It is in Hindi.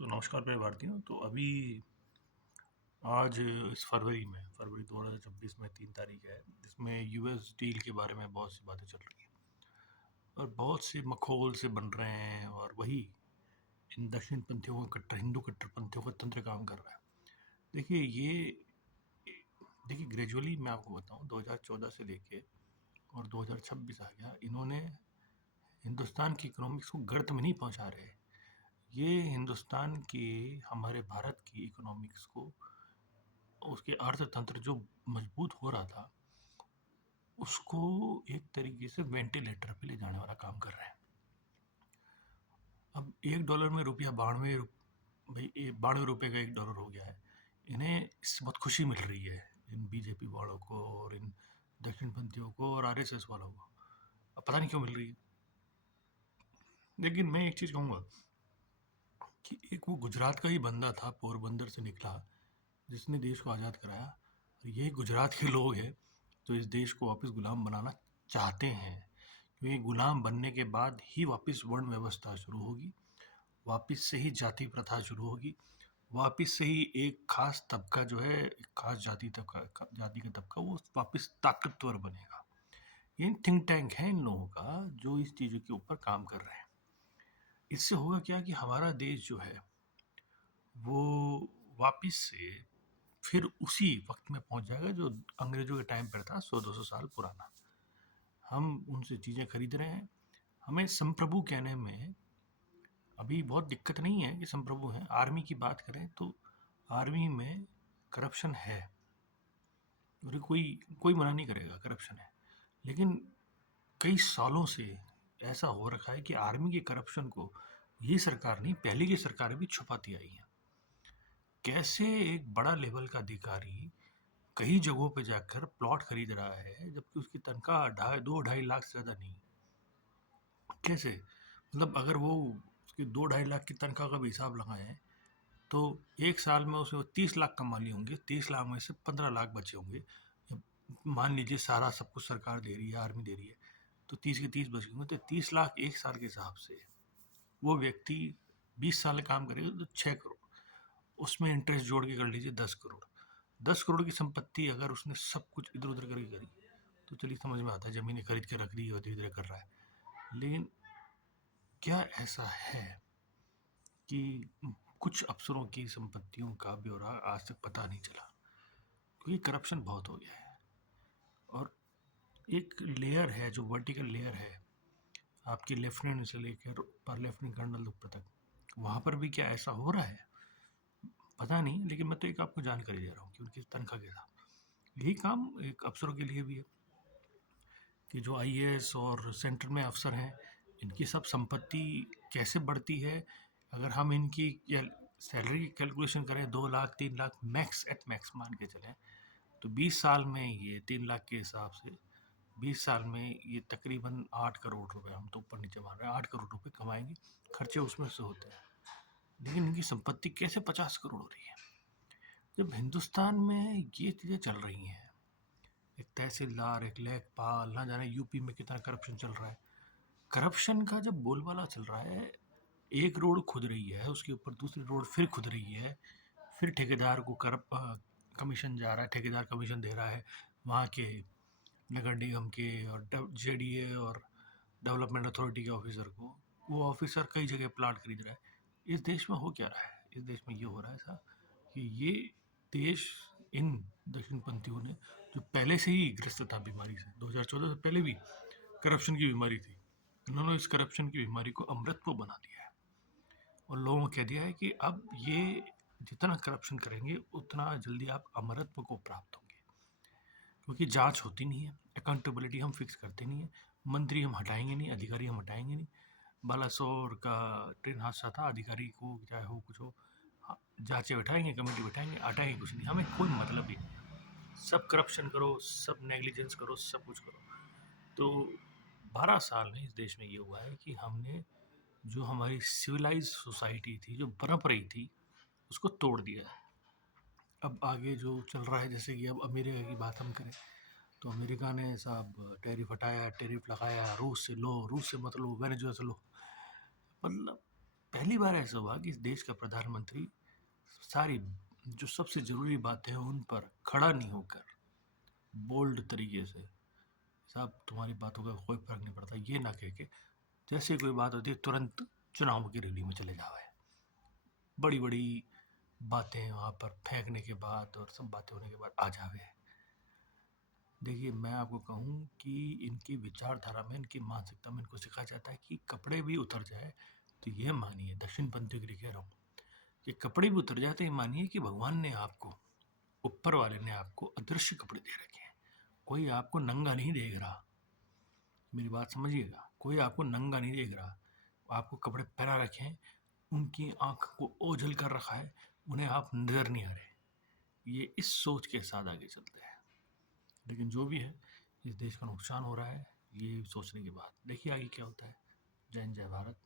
नमस्कार प्रिय भारतीयों। तो अभी आज इस फरवरी 2026 में 3 तारीख है, जिसमें यूएस डील के बारे में बहुत सी बातें चल रही हैं और बहुत से मखौल से बन रहे हैं, और वही इन दक्षिण पंथियों का हिंदू कट्टरपंथियों का तंत्र काम कर रहा है। देखिए देखिए ग्रेजुअली मैं आपको बताऊं, 2014 से लेके और 2026 आ गया, इन्होंने हिंदुस्तान की इकोनॉमिक्स को गर्त में नहीं पहुंचा रहे। ये हिंदुस्तान की, हमारे भारत की इकोनॉमिक्स को, उसके अर्थतंत्र जो मजबूत हो रहा था, उसको एक तरीके से वेंटिलेटर पे ले जाने वाला काम कर रहे हैं। अब $1 में रुपया 92, भाई 92 रुपये का $1 हो गया है। इन्हें इससे बहुत खुशी मिल रही है, इन बीजेपी वालों को और इन दक्षिणपंथियों को और आरएसएस वालों को। अब पता नहीं क्यों मिल रही है। लेकिन मैं एक चीज़ कहूँगा कि एक वो गुजरात का ही बंदा था, पोरबंदर से निकला, जिसने देश को आज़ाद कराया, और यही गुजरात के लोग हैं जो इस देश को वापस गुलाम बनाना चाहते हैं। क्योंकि गुलाम बनने के बाद ही वापस वर्ण व्यवस्था शुरू होगी, वापस से ही जाति प्रथा शुरू होगी, वापस से ही एक खास तबका जो है, एक खास जाति का तबका, वो वापस ताकतवर बनेगा। ये थिंक टैंक है इन लोगों का जो इस चीज़ों के ऊपर काम कर रहे हैं। इससे होगा क्या कि हमारा देश जो है वो वापस से फिर उसी वक्त में पहुंच जाएगा जो अंग्रेजों के टाइम पर था, 100-200 साल पुराना। हम उनसे चीज़ें खरीद रहे हैं। हमें संप्रभु कहने में अभी बहुत दिक्कत नहीं है कि संप्रभु हैं। आर्मी की बात करें तो आर्मी में करप्शन है, और कोई कोई मना नहीं करेगा, करप्शन है। लेकिन कई सालों से ऐसा हो रखा है कि आर्मी के करप्शन को ये सरकार नहीं, पहले की सरकारें भी छुपाती आई हैं। कैसे एक बड़ा लेवल का अधिकारी कई जगहों पे जाकर प्लॉट खरीद रहा है, जबकि उसकी तनख्वाह 2-2.5 लाख से ज़्यादा नहीं। कैसे? मतलब अगर वो उसकी 2-2.5 लाख की तनख्वाह का भी हिसाब लगाएं तो एक साल में उसे 30 लाख कमा लिए होंगे। 30 लाख में से 15 लाख बचे होंगे। मान लीजिए सारा सब कुछ सरकार दे रही है, आर्मी दे रही है, तो 30 के 30 बच होंगे, तो 30 लाख एक साल के हिसाब से वो व्यक्ति 20 साल काम करेगा तो 6 करोड़, उसमें इंटरेस्ट जोड़ के कर लीजिए 10 करोड़। 10 करोड़ की संपत्ति अगर उसने सब कुछ इधर उधर करके करी तो चलिए समझ में आता है, ज़मीनें खरीद के रख दी और धीरे धीरे कर रहा है। लेकिन क्या ऐसा है कि कुछ अफसरों की संपत्तियों का ब्यौरा आज तक पता नहीं चला? क्योंकि करप्शन बहुत हो गया है। और एक लेयर है जो वर्टिकल लेयर है, आपके लेफ्टिनेंट से लेकर पर लेफ्टिनेंट कर्नल ऊपर तक, वहाँ पर भी क्या ऐसा हो रहा है पता नहीं। लेकिन मैं तो एक आपको जानकारी दे रहा हूँ कि उनकी तनख्वाह के साथ यही काम एक अफसरों के लिए भी है कि जो आईएएस और सेंटर में अफसर हैं, इनकी सब संपत्ति कैसे बढ़ती है। अगर हम इनकी सैलरी की कैलकुलेशन करें, 2 lakh 3 lakh max at max मान के चलें, तो 20 साल में ये 3 लाख के हिसाब से 20 साल में ये तकरीबन 8 करोड़ रुपए, हम तो ऊपर नीचे मान रहे हैं, 8 करोड़ रुपए कमाएंगे। खर्चे उसमें से होते हैं। लेकिन इनकी संपत्ति कैसे 50 करोड़ हो रही है? जब हिंदुस्तान में ये चीज़ें चल रही हैं, एक तहसीलदार, एक लेखपाल, ना जाने यूपी में कितना करप्शन चल रहा है। करप्शन का जब बोलबाला चल रहा है, एक रोड खुद रही है, उसके ऊपर दूसरी रोड फिर खुद रही है, फिर ठेकेदार को कमीशन जा रहा है, ठेकेदार कमीशन दे रहा है वहाँ के नगर निगम के और जेडीए और डेवलपमेंट अथॉरिटी के ऑफिसर को। वो ऑफिसर कई जगह प्लाट खरीद रहा है। इस देश में हो क्या रहा है? इस देश में ये हो रहा है ऐसा कि ये देश इन दक्षिणपंथियों ने, जो पहले से ही ग्रस्त था बीमारी से, 2014 से पहले भी करप्शन की बीमारी थी, इन्होंने इस करप्शन की बीमारी को अमृत बना दिया है और लोगों को कह दिया है कि अब ये जितना करप्शन करेंगे उतना जल्दी आप अमरत्व को प्राप्त होंगे। क्योंकि जांच होती नहीं है, अकाउंटेबिलिटी हम फिक्स करते नहीं है, मंत्री हम हटाएंगे नहीं, अधिकारी हम हटाएंगे नहीं। बालासोर का ट्रेन हादसा था, अधिकारी को चाहे हो कुछ हो, जांचें बैठाएंगे, कमेटी बैठाएंगे, हटाएंगे कुछ नहीं, हमें कोई मतलब ही नहीं। सब करप्शन करो, सब नेग्लिजेंस करो, सब कुछ करो। तो 12 साल में इस देश में ये हुआ है कि हमने जो हमारी सिविलाइज सोसाइटी थी, जो पनप रही थी, उसको तोड़ दिया है। अब आगे जो चल रहा है, जैसे कि अब अमेरिका की बात हम करें तो अमेरिका ने साहब टैरिफ हटाया, टैरिफ लगाया, रूस से लो, रूस से मत लो, वेनेजुएला से लो। मतलब पहली बार ऐसा हुआ कि इस देश का प्रधानमंत्री सारी जो सबसे ज़रूरी बातें हैं उन पर खड़ा नहीं होकर बोल्ड तरीके से, साहब तुम्हारी बातों का कोई फर्क नहीं पड़ता, ये ना कह के जैसे कोई बात होती है तुरंत चुनाव की रैली में चले जाओ है। बड़ी बड़ी बातें वहाँ पर फेंकने के बाद और सब बातें होने के बाद आ जावे। देखिए, मैं आपको कहूँ कि इनकी विचारधारा में, इनकी मानसिकता में इनको सिखाया जाता है कि कपड़े भी उतर जाए तो ये मानिए, दक्षिण पंथी के लिए कह रहा हूँ, कि कपड़े भी उतर जाए तो ये मानिए कि भगवान ने आपको, ऊपर वाले ने आपको अदृश्य कपड़े दे रखे हैं। कोई आपको नंगा नहीं देख रहा, मेरी बात समझिएगा, कोई आपको नंगा नहीं देख रहा। आपको कपड़े पहना रखे हैं, उनकी आंख को ओझल कर रखा है, उन्हें आप नजर नहीं आ रहे। ये इस सोच के साथ आगे चलते हैं। लेकिन जो भी है, इस देश का नुकसान हो रहा है ये सोचने के बाद। देखिए आगे क्या होता है। जय हिंद, जय भारत।